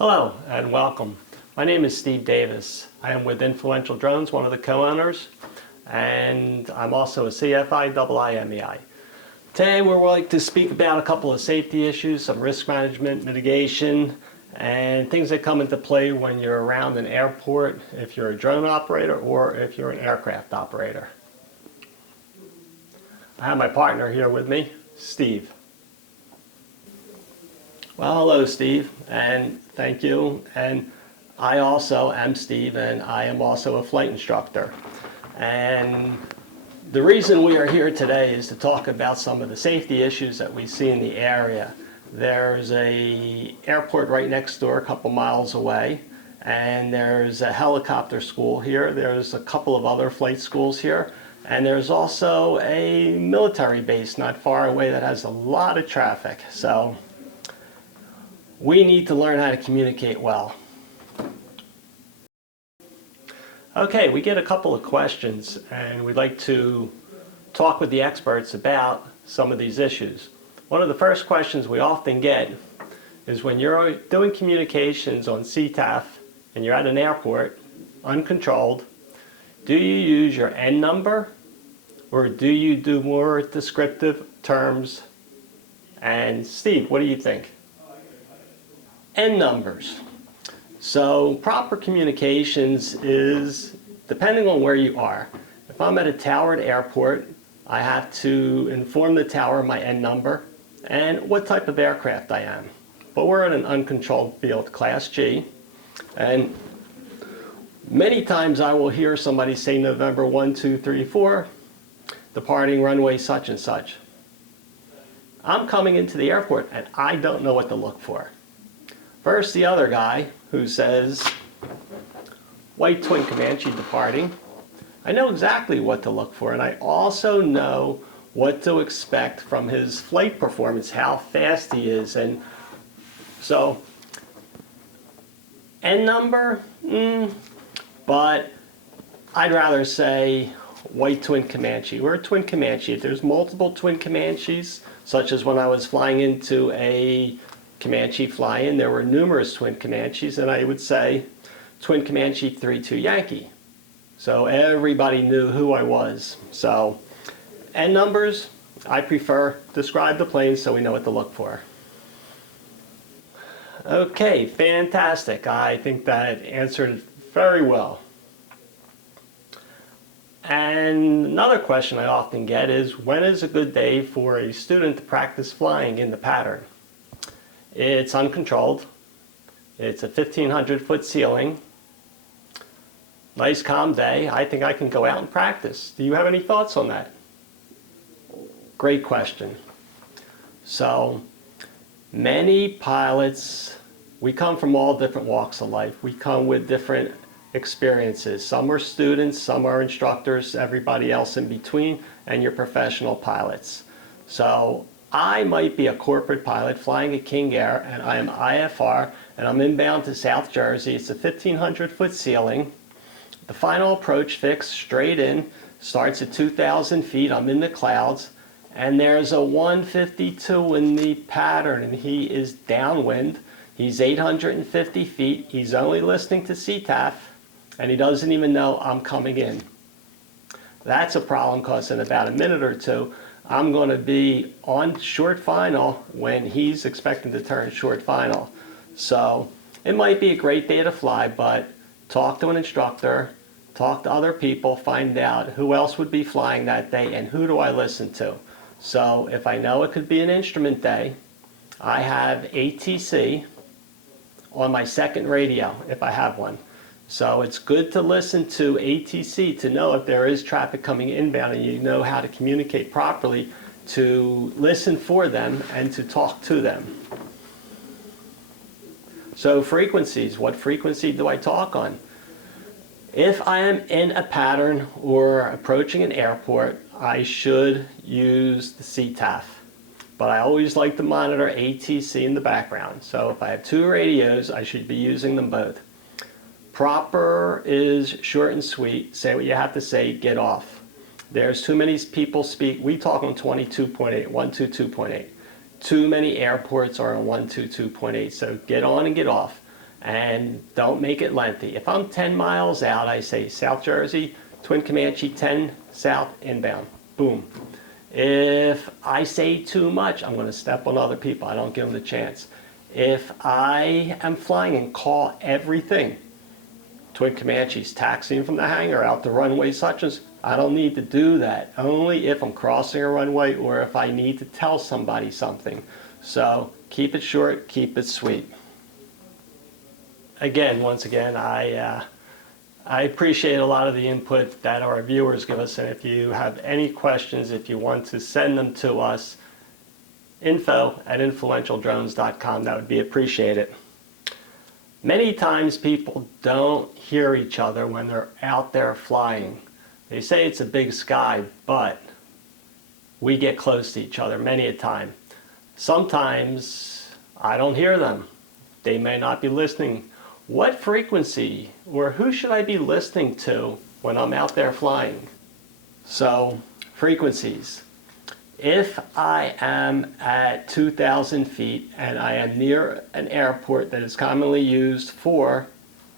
Hello and welcome. My name is Steve Davis. I am with Influential Drones, one of the co-owners, and I'm also a CFI IIMEI. Today we're going to speak about a couple of safety issues, some risk management, mitigation, and things that come into play when you're around an airport, if you're a drone operator or if you're an aircraft operator. I have my partner here with me, Steve. Well, hello, Steve, and thank you. And I also am Steve, and I am also a flight instructor. And the reason we are here today is to talk about some of the safety issues that we see in the area. There's an airport right next door, a couple miles away, and there's a helicopter school here. There's a couple of other flight schools here, and there's also a military base not far away that has a lot of traffic. So we need to learn how to communicate well. Okay, we get a couple of questions and we'd like to talk with the experts about some of these issues. One of the first questions we often get is when you're doing communications on CTAF and you're at an airport, uncontrolled, do you use your N number or do you do more descriptive terms? And Steve, what do you think? N numbers. So proper communications is depending on where you are. If I'm at a towered airport, I have to inform the tower my N number and what type of aircraft I am. But we're in an uncontrolled field, Class G, and many times I will hear somebody say November 1, 2, 3, 4, departing runway such and such. I'm coming into the airport and I don't know what to look for. First, the other guy who says white twin Comanche departing, I know exactly what to look for, and I also know what to expect from his flight performance, how fast he is. And so N number, but I'd rather say white twin Comanche. We're a twin Comanche. If there's multiple twin Comanches, such as when I was flying into a Comanche fly-in, there were numerous twin Comanches, and I would say twin Comanche 3-2 Yankee. So everybody knew who I was. So N numbers, I prefer. Describe the plane so we know what to look for. Okay, fantastic. I think that answered very well. And another question I often get is, when is a good day for a student to practice flying in the pattern? It's uncontrolled. It's a 1,500-foot ceiling. Nice calm day. I think I can go out and practice. Do you have any thoughts on that? Great question. So many pilots, we come from all different walks of life. We come with different experiences. Some are students, some are instructors, everybody else in between, and you're professional pilots. So I might be a corporate pilot flying at King Air, and I am IFR, and I'm inbound to South Jersey. It's a 1,500-foot ceiling. The final approach fix straight in starts at 2,000 feet. I'm in the clouds, and there's a 152 in the pattern, and he is downwind. He's 850 feet. He's only listening to CTAF, and he doesn't even know I'm coming in. That's a problem because in about a minute or two, I'm going to be on short final when he's expecting to turn short final. So it might be a great day to fly, but talk to an instructor, talk to other people, find out who else would be flying that day and who do I listen to. So if I know it could be an instrument day, I have ATC on my second radio if I have one. So it's good to listen to ATC to know if there is traffic coming inbound and you know how to communicate properly to listen for them and to talk to them. So frequencies, what frequency do I talk on? If I am in a pattern or approaching an airport, I should use the CTAF. But I always like to monitor ATC in the background. So if I have two radios, I should be using them both. Proper is short and sweet. Say what you have to say, get off. There's too many people speak. We talk on 22.8, 122.8. Too many airports are on 122.8. So get on and get off. and don't make it lengthy. If I'm 10 miles out, I say South Jersey, Twin Comanche 10 south inbound. Boom. If I say too much, I'm going to step on other people. I don't give them the chance. If I am flying and call everything, Twin Comanche's taxiing from the hangar out to runway such as, I don't need to do that. Only if I'm crossing a runway or if I need to tell somebody something. So keep it short, keep it sweet. Again, once again, I appreciate a lot of the input that our viewers give us, and if you have any questions, if you want to send them to us, info@influentialdrones.com, that would be appreciated. Many times people don't hear each other when they're out there flying. They say it's a big sky, but we get close to each other many a time. Sometimes I don't hear them. They may not be listening. What frequency or who should I be listening to when I'm out there flying? So, frequencies. If I am at 2,000 feet and I am near an airport that is commonly used for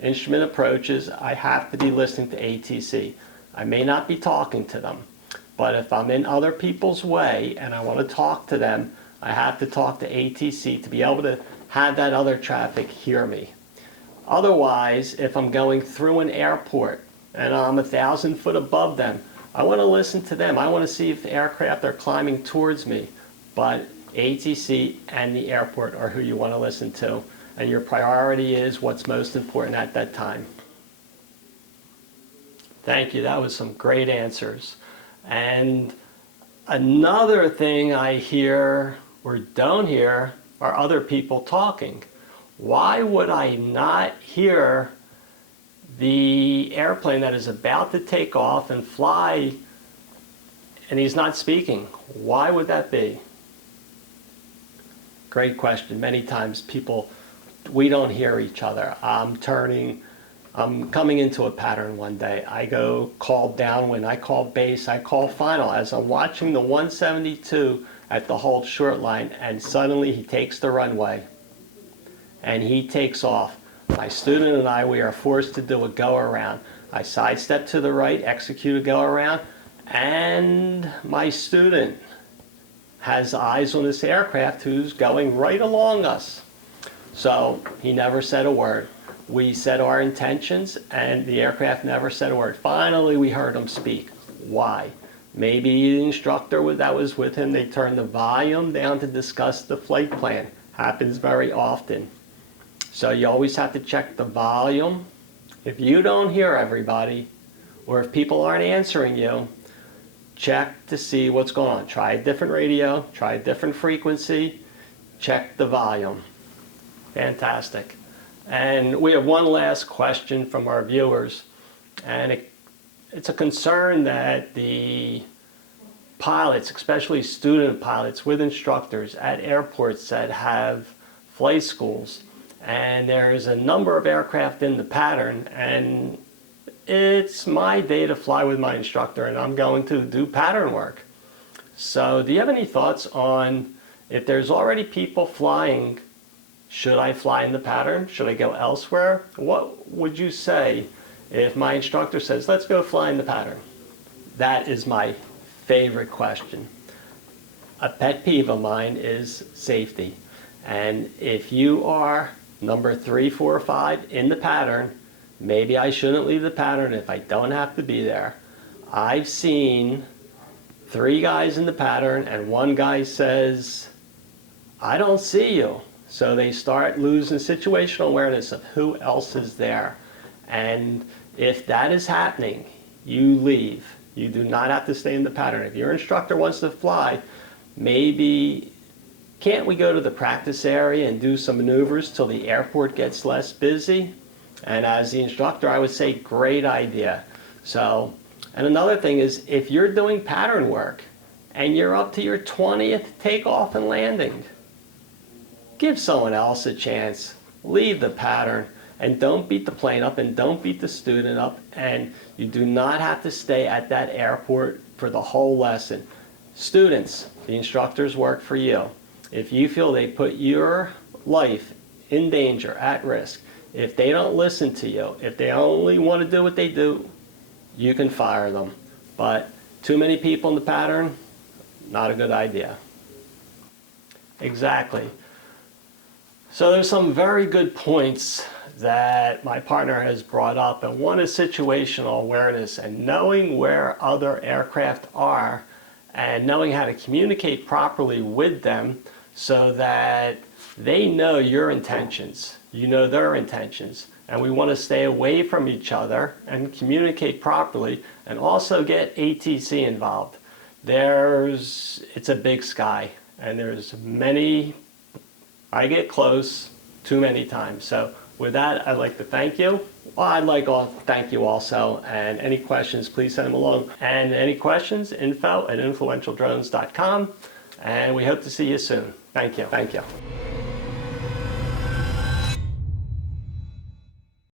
instrument approaches, I have to be listening to ATC. I may not be talking to them, but if I'm in other people's way and I want to talk to them, I have to talk to ATC to be able to have that other traffic hear me. Otherwise, if I'm going through an airport and I'm 1,000 foot above them, I want to listen to them. I want to see if the aircraft are climbing towards me. But ATC and the airport are who you want to listen to, and your priority is what's most important at that time. Thank you. That was some great answers. And another thing I hear or don't hear are other people talking. Why would I not hear the airplane that is about to take off and fly and he's not speaking? Why would that be? Great question. Many times we don't hear each other. I'm coming into a pattern one day. I go call downwind, I call base, I call final as I'm watching the 172 at the hold short line, and suddenly he takes the runway and he takes off. My student and I, we are forced to do a go around. I sidestep to the right, execute a go around, and my student has eyes on this aircraft who's going right along us. So he never said a word. We said our intentions and the aircraft never said a word. Finally, we heard him speak. Why? Maybe the instructor that was with him, they turned the volume down to discuss the flight plan. Happens very often. So you always have to check the volume. If you don't hear everybody, or if people aren't answering you, check to see what's going on. Try a different radio, try a different frequency, check the volume. Fantastic. And we have one last question from our viewers, and it's a concern that the pilots, especially student pilots with instructors at airports that have flight schools, and there's a number of aircraft in the pattern, and it's my day to fly with my instructor and I'm going to do pattern work. So do you have any thoughts on, if there's already people flying, should I fly in the pattern? Should I go elsewhere? What would you say if my instructor says, let's go fly in the pattern? That is my favorite question. A pet peeve of mine is safety. And if you are number 3, 4, 5 in the pattern, maybe I shouldn't leave the pattern if I don't have to be there. I've seen 3 guys in the pattern and one guy says, I don't see you. So they start losing situational awareness of who else is there. And if that is happening, you leave. You do not have to stay in the pattern. If your instructor wants to fly, maybe can't we go to the practice area and do some maneuvers till the airport gets less busy? And as the instructor, I would say great idea. So, and another thing is, if you're doing pattern work and you're up to your 20th takeoff and landing, give someone else a chance. Leave the pattern and don't beat the plane up and don't beat the student up, and you do not have to stay at that airport for the whole lesson. Students, the instructors work for you. If you feel they put your life in danger, at risk, If they don't listen to you, if they only want to do what they do, you can fire them. But too many people in the pattern, not a good idea. Exactly. So there's some very good points that my partner has brought up, and one is situational awareness and knowing where other aircraft are and knowing how to communicate properly with them so that they know your intentions, you know their intentions, and we want to stay away from each other and communicate properly and also get ATC involved. It's a big sky and there's many, I get close too many times. So with that, I'd like to thank you. Well, I'd like to thank you also, and any questions, please send them along. And any questions, info@influentialdrones.com, and we hope to see you soon. Thank you. Thank you.